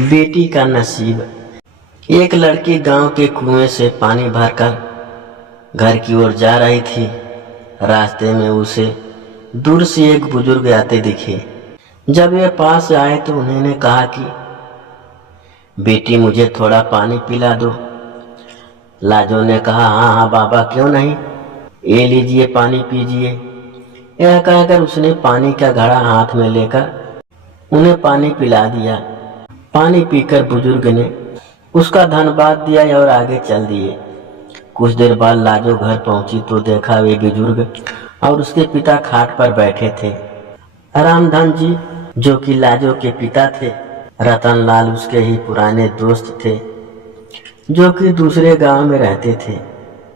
बेटी का नसीब। एक लड़की गांव के कुएं से पानी भरकर घर की ओर जा रही थी। रास्ते में उसे दूर से एक बुजुर्ग आते दिखे। जब वे पास आए तो उन्होंने कहा कि बेटी मुझे थोड़ा पानी पिला दो। लाजो ने कहा हाँ हाँ बाबा क्यों नहीं, ये लीजिए पानी पीजिए। यह कहकर उसने पानी का घड़ा हाथ में लेकर उन्हें पानी पिला दिया। पानी पीकर बुजुर्ग ने उसका धन्यवाद दिया और आगे चल दिए। कुछ देर बाद लाजो घर पहुंची तो देखा वे बुजुर्ग और उसके पिता खाट पर बैठे थे। रामधन जी जो कि लाजो के पिता थे, रतन लाल उसके ही पुराने दोस्त थे जो कि दूसरे गांव में रहते थे।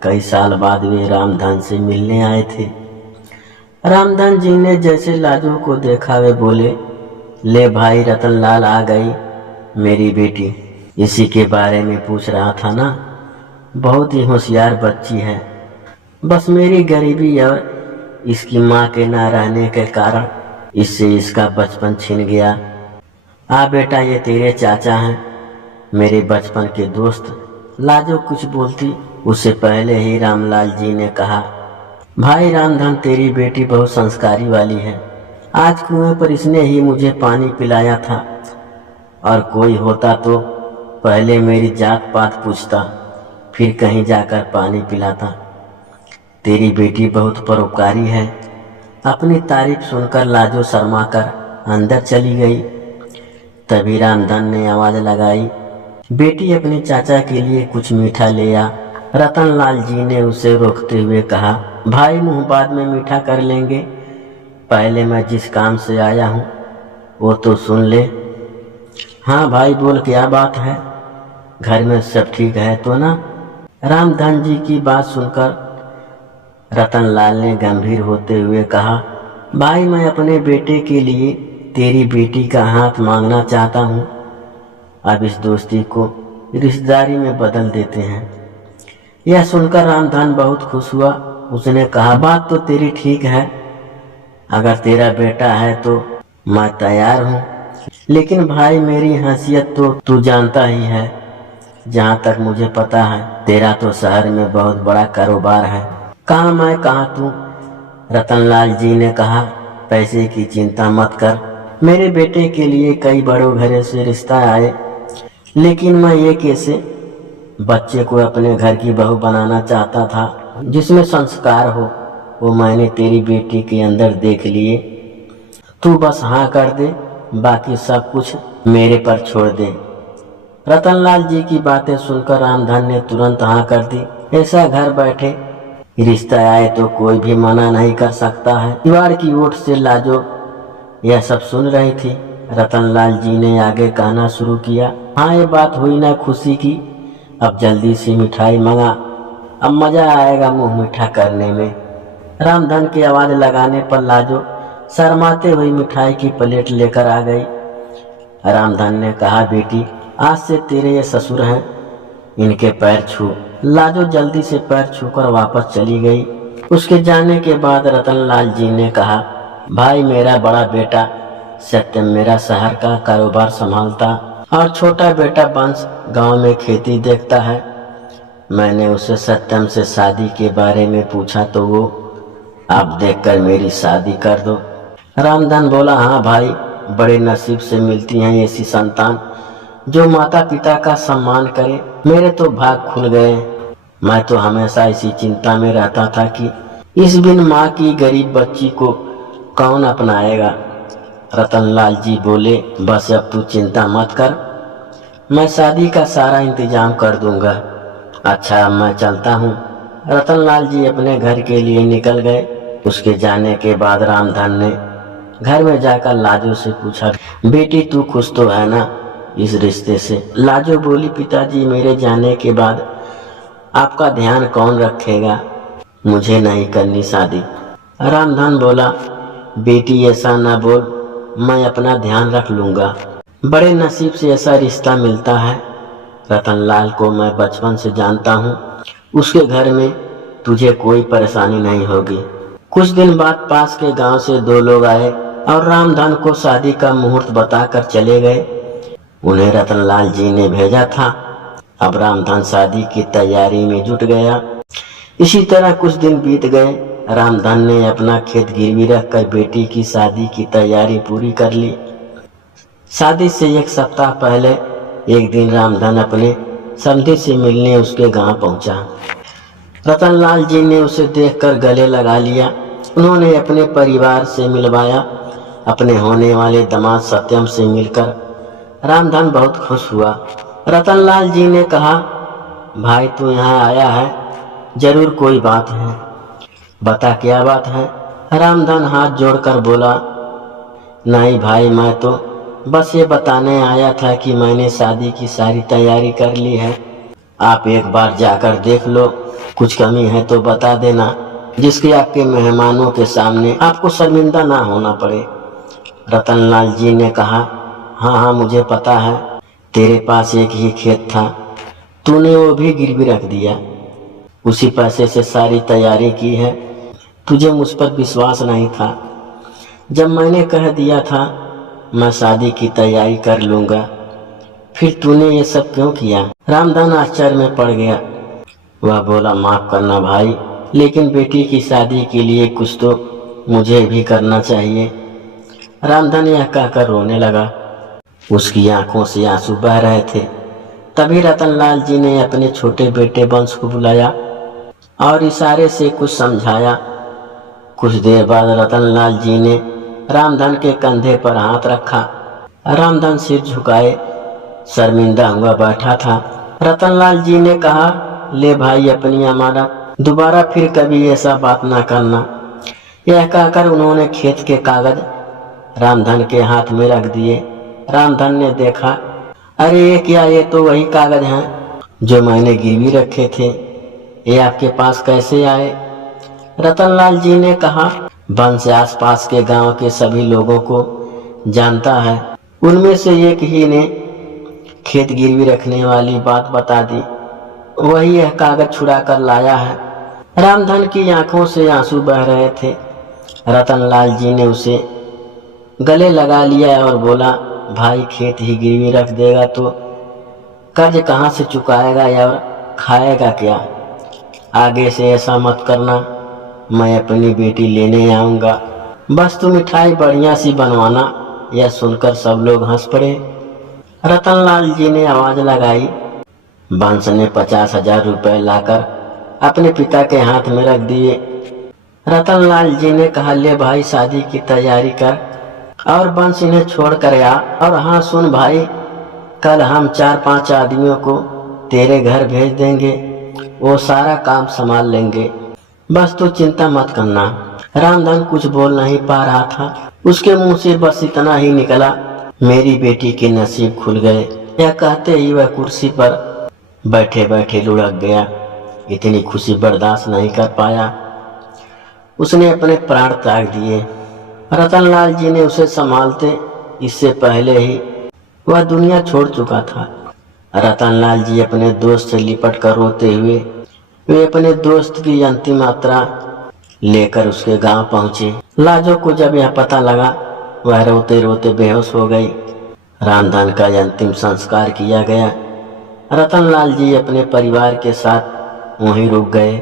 कई साल बाद वे रामधन से मिलने आए थे। रामधन जी ने जैसे लाजो को देखा वे बोले, ले भाई रतन लाल आ गई मेरी बेटी, इसी के बारे में पूछ रहा था ना। बहुत ही होशियार बच्ची है, बस मेरी गरीबी और इसकी माँ के ना रहने के कारण इससे इसका बचपन छिन गया। आ बेटा ये तेरे चाचा हैं, मेरे बचपन के दोस्त। लाजो कुछ बोलती उससे पहले ही रामलाल जी ने कहा, भाई रामधन तेरी बेटी बहुत संस्कारी वाली है। आज कुएं पर इसने ही मुझे पानी पिलाया था और कोई होता तो पहले मेरी जात पात पूछता, फिर कहीं जाकर पानी पिलाता। तेरी बेटी बहुत परोपकारी है। अपनी तारीफ सुनकर लाजो शर्मा कर अंदर चली गई। तभी रामधन ने आवाज लगाई, बेटी अपने चाचा के लिए कुछ मीठा ले आ। रतन लाल जी ने उसे रोकते हुए कहा, भाई मुँह बाद में मीठा कर लेंगे, पहले मैं जिस काम से आया हूँ वो तो सुन ले। हाँ भाई बोल क्या बात है, घर में सब ठीक है तो ना। रामधन जी की बात सुनकर रतन लाल ने गंभीर होते हुए कहा, भाई मैं अपने बेटे के लिए तेरी बेटी का हाथ मांगना चाहता हूँ। अब इस दोस्ती को रिश्तेदारी में बदल देते हैं। यह सुनकर रामधन बहुत खुश हुआ। उसने कहा, बात तो तेरी ठीक है, अगर तेरा बेटा है तो मैं तैयार हूँ, लेकिन भाई मेरी हैसियत तो तू जानता ही है। जहाँ तक मुझे पता है तेरा तो शहर में बहुत बड़ा कारोबार है, कहाँ मैं कहाँ तू। रतनलाल जी ने कहा, पैसे की चिंता मत कर, मेरे बेटे के लिए कई बड़ों घरों से रिश्ता आए, लेकिन मैं ये कैसे बच्चे को अपने घर की बहू बनाना चाहता था जिसमें संस्कार हो। वो मैंने तेरी बेटी के अंदर देख लिए। तू बस हाँ कर दे, बाकी सब कुछ मेरे पर छोड़ दे। रतनलाल जी की बातें सुनकर रामधन ने तुरंत हाँ कर दी। ऐसा घर बैठे रिश्ता आए तो कोई भी मना नहीं कर सकता है। दीवार की ओट से लाजो यह सब सुन रही थी। रतनलाल जी ने आगे कहना शुरू किया, हाँ ये बात हुई ना खुशी की, अब जल्दी से मिठाई मंगा, अब मजा आएगा मुंह मीठा करने में। रामधन की आवाज लगाने पर लाजो शर्माते हुई मिठाई की प्लेट लेकर आ गई। रामधन ने कहा, बेटी आज से तेरे ये ससुर हैं, इनके पैर छू। लाजो जल्दी से पैर छूकर वापस चली गई। उसके जाने के बाद रतनलाल जी ने कहा, भाई मेरा बड़ा बेटा सत्यम मेरा शहर का कारोबार संभालता और छोटा बेटा वंश गांव में खेती देखता है। मैंने उसे सत्यम से शादी के बारे में पूछा तो वो आप देखकर मेरी शादी कर दो। रामधन बोला, हाँ भाई बड़े नसीब से मिलती हैं ऐसी संतान जो माता पिता का सम्मान करे। मेरे तो भाग खुल गए। मैं तो हमेशा इसी चिंता में रहता था कि इस बिन माँ की गरीब बच्ची को कौन अपनाएगा। रतनलाल जी बोले, बस अब तू चिंता मत कर, मैं शादी का सारा इंतजाम कर दूंगा। अच्छा मैं चलता हूँ। रतनलाल जी अपने घर के लिए निकल गए। उसके जाने के बाद रामधन ने घर में जाकर लाजो से पूछा, बेटी तू खुश तो है ना इस रिश्ते से। लाजो बोली, पिताजी मेरे जाने के बाद आपका ध्यान कौन रखेगा, मुझे नहीं करनी शादी। रामधन बोला, बेटी ऐसा ना बोल, मैं अपना ध्यान रख लूंगा, बड़े नसीब से ऐसा रिश्ता मिलता है। रतनलाल को मैं बचपन से जानता हूँ, उसके घर में तुझे कोई परेशानी नहीं होगी। कुछ दिन बाद पास के गांव से दो लोग आए और रामधन को शादी का मुहूर्त बताकर चले गए। उन्हें रतनलाल जी ने भेजा था। अब रामधन शादी की तैयारी में जुट गया। इसी तरह कुछ दिन बीत गए। रामधन ने अपना खेत गिरवी रखकर बेटी की शादी की तैयारी पूरी कर ली। शादी से एक सप्ताह पहले एक दिन रामधन अपने समधी से मिलने उसके गांव पहुंचा। रतनलाल जी ने उसे देखकर गले लगा लिया। उन्होंने अपने परिवार से मिलवाया। अपने होने वाले दामाद सत्यम से मिलकर रामधन बहुत खुश हुआ। रतनलाल जी ने कहा, भाई तू यहाँ आया है, जरूर कोई बात है, बता क्या बात है। रामधन हाथ जोड़कर बोला, नहीं भाई, मैं तो बस ये बताने आया था कि मैंने शादी की सारी तैयारी कर ली है। आप एक बार जाकर देख लो, कुछ कमी है तो बता देना, जिसके आपके मेहमानों के सामने आपको शर्मिंदा ना होना पड़े। रतनलाल जी ने कहा, हाँ हाँ मुझे पता है, तेरे पास एक ही खेत था, तूने वो भी गिरवी रख दिया, उसी पैसे से सारी तैयारी की है। तुझे मुझ पर विश्वास नहीं था। जब मैंने कह दिया था मैं शादी की तैयारी कर लूँगा, फिर तूने ये सब क्यों किया। रामधन आश्चर्य में पड़ गया। वह बोला, माफ़ करना भाई, लेकिन बेटी की शादी के लिए कुछ तो मुझे भी करना चाहिए। रामधन यह कहकर रोने लगा। उसकी आंखों से आंसू बह रहे थे। तभी रतनलाल जी ने अपने छोटे बेटे वंश को बुलाया और इशारे से कुछ समझाया। कुछ देर बाद रतनलाल जी ने रामधन के कंधे पर हाथ रखा। रामधन सिर झुकाए शर्मिंदा हुआ बैठा था। रतनलाल जी ने कहा, ले भाई अपनी अमानत, दोबारा फिर कभी ऐसा बात ना करना। यह कहकर उन्होंने खेत के कागज रामधन के हाथ में रख दिए। रामधन ने देखा, अरे ये क्या, ये तो वही कागज हैं जो मैंने गिरवी रखे थे, ये आपके पास कैसे आए। रतनलाल जी ने कहा, वंश आसपास के गांव के सभी लोगों को जानता है, उनमें से एक ही ने खेत गिरवी रखने वाली बात बता दी, वही यह कागज छुड़ा कर लाया है। रामधन की आंखों से आंसू बह रहे थे। रतनलाल जी ने उसे गले लगा लिया और बोला, भाई खेत ही गिरवी रख देगा तो कर्ज कहाँ से चुकाएगा और खाएगा क्या। आगे से ऐसा मत करना, मैं अपनी बेटी लेने आऊँगा, बस तू मिठाई बढ़िया सी बनवाना। यह सुनकर सब लोग हंस पड़े। रतनलाल जी ने आवाज़ लगाई। वंश ने 50,000 रुपये लाकर अपने पिता के हाथ में रख दिए। रतनलाल जी ने कहा, ले भाई शादी की तैयारी कर और वंश इन्हें छोड़ कर आ। और हाँ सुन भाई, कल हम 4-5 आदमियों को तेरे घर भेज देंगे, वो सारा काम संभाल लेंगे, बस तू चिंता मत करना। रामधन कुछ बोल नहीं पा रहा था। उसके मुंह से बस इतना ही निकला, मेरी बेटी के नसीब खुल गए। यह कहते ही वह कुर्सी पर बैठे बैठे लुढ़क गया। इतनी खुशी बर्दाश्त नहीं कर पाया, उसने अपने प्राण त्याग दिए। रतनलाल जी ने उसे संभालते इससे पहले ही वह दुनिया छोड़ चुका था। रतनलाल जी अपने दोस्त से लिपट कर रोते हुए वे अपने दोस्त की अंतिम यात्रा लेकर उसके गांव पहुंचे। लाजो को जब यह पता लगा, वह रोते रोते बेहोश हो गई। रामधन का अंतिम संस्कार किया गया। रतनलाल जी अपने परिवार के साथ वहीं रुक गए।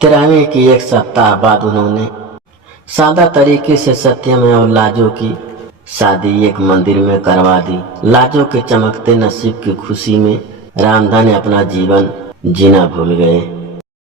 13वें की एक सप्ताह बाद उन्होंने सादा तरीके से सत्यम और लाजो की शादी एक मंदिर में करवा दी। लाजो के चमकते नसीब की खुशी में रामधन अपना जीवन जीना भूल गए।